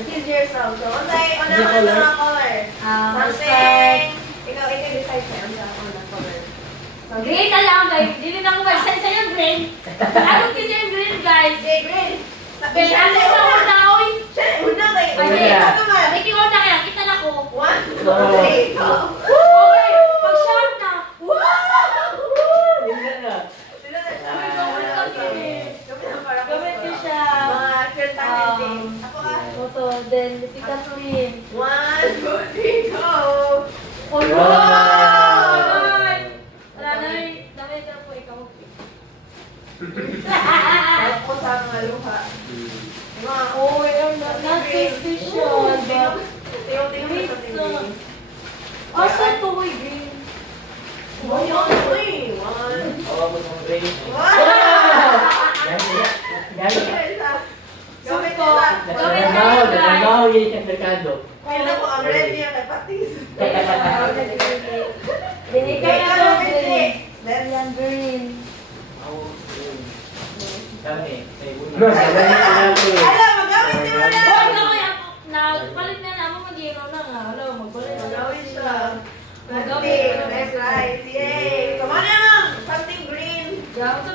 Choose yourself. So, unsay Ano una color? mga color? Something. Ikaw decide sa'yo. Unsay una color? Green na lang, guys. Hindi na ako mag-send sa'yo green. Lalo kasi yung green, guys. Okay, green. Pero ano sa una, oy? Siya, una kayo. Ay, Una. Ikaw naman. May kiwag na kaya, kita na ko. One, two, Oh. three, go. Okay, pag-shot na. Hindi na. Sila na. Gawin ko siya. Mga filter thing. Ako ah. Photo, then si Catherine. One, two, three, go. Oh, Wow. guys. Wala na rin. Dami ka po ikaw. Ako sa mga luha. Mga, Oh, not so special. tingong-tingong Wait, sa so. tingin. Asa to, oy, green? Oh, yun, uy. One. Oo, gusto mong gray. One. Gamit. Gamit ko. nila. Gawin na Nagtrabaho, yun, guys. nagtrabaho yun sa merkado. Kailan ko ang ready ang kay Patis. Then ikaw na Ikaw, to, Piti. green. Then, Yan, green. Dami. May una. Dami na ako eh. Alam, magamit niyo na. Huwag na kaya nagpalit na naman mag-iro na nga. Alam, magpalit na Magawin siya. Magawin. Next, right. Yay. Come on na. Something green. Gamit sa